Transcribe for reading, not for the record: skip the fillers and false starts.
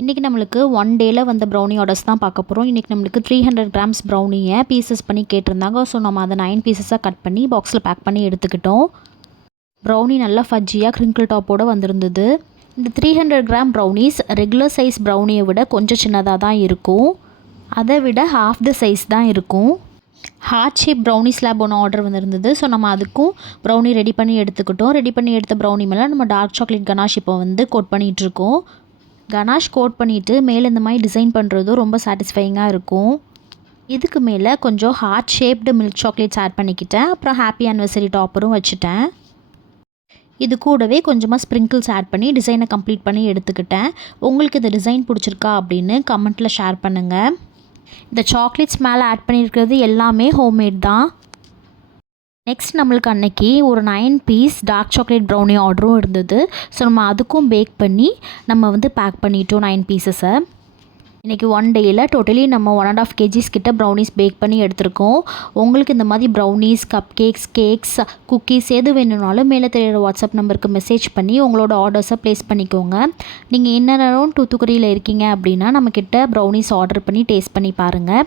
இன்றைக்கி நம்மளுக்கு ஒன் டேயில் வந்த ப்ரௌனி ஆர்டர்ஸ் தான் பார்க்க போகிறோம். இன்றைக்கி நம்மளுக்கு 300 கிராம்ஸ் ப்ரௌனியை பீசஸ் பண்ணி கேட்டிருந்தாங்க. ஸோ நம்ம அதை 9 பீசஸாக கட் பண்ணி பாக்ஸில் பேக் பண்ணி எடுத்துக்கிட்டோம். ப்ரௌனி நல்லா ஃபஜ்ஜியாக க்ரிங்கிள் டாப்போடு வந்திருந்தது. இந்த 300 கிராம் ப்ரௌனிஸ் ரெகுலர் சைஸ் ப்ரௌனியை விட கொஞ்சம் சின்னதாக தான் இருக்கும். அதை விட ஹாஃப் த சைஸ் தான் இருக்கும். ஹார்ட் ஷேப் ப்ரௌனி ஸ்லாப் ஒன்று ஆர்டர் வந்திருந்தது. ஸோ நம்ம அதுக்கும் ப்ரௌனி ரெடி பண்ணி எடுத்துக்கிட்டோம். ரெடி பண்ணி எடுத்த ப்ரௌனி மேலே நம்ம டார்க் சாக்லேட் கனாஷ் இப்போ கோட் பண்ணிகிட்ருக்கோம். கனாஷ் கோட் பண்ணிவிட்டு மேலே இந்த மாதிரி டிசைன் பண்ணுறதும் ரொம்ப சாட்டிஸ்ஃபைங்காக இருக்கும். இதுக்கு மேலே கொஞ்சம் heart shaped milk chocolates add பண்ணிக்கிட்டேன். அப்புறம் ஹாப்பி ஆனிவர்சரி டாப்பரும் வச்சுட்டேன். இது கூடவே கொஞ்சமாக ஸ்ப்ரிங்கிள்ஸ் ஆட் பண்ணி டிசைனை கம்ப்ளீட் பண்ணி எடுத்துக்கிட்டேன். உங்களுக்கு இந்த டிசைன் பிடிச்சிருக்கா அப்படின்னு கமெண்ட்டில் ஷேர் பண்ணுங்கள். இந்த சாக்லேட்ஸ் மேலே ஆட் பண்ணியிருக்கிறது எல்லாமே ஹோம்மேட் தான். நெக்ஸ்ட் நம்மளுக்கு அன்றைக்கி ஒரு 9 பீஸ் டார்க் சாக்லேட் ப்ரௌனி ஆர்டரும் இருந்தது. ஸோ நம்ம அதுக்கும் பேக் பண்ணி நம்ம பேக் பண்ணிட்டோம் 9 பீசஸை. இன்றைக்கி ஒன் டேயில் டோட்டலி நம்ம 1.5 kgs கிட்ட ப்ரௌனிஸ் பேக் பண்ணி எடுத்திருக்கோம். உங்களுக்கு இந்த மாதிரி ப்ரௌனிஸ், கப் கேக்ஸ், குக்கீஸ் எது வேணும்னாலும் மேலே தெரியிற வாட்ஸ்அப் நம்பருக்கு மெசேஜ் பண்ணி உங்களோட ஆர்டர்ஸை ப்ளேஸ் பண்ணிக்கோங்க. நீங்கள் என்ன நேரம் தூத்துக்குடியில் இருக்கீங்க அப்படின்னா நம்மக்கிட்ட ப்ரௌனிஸ் ஆர்டர் பண்ணி டேஸ்ட் பண்ணி பாருங்கள்.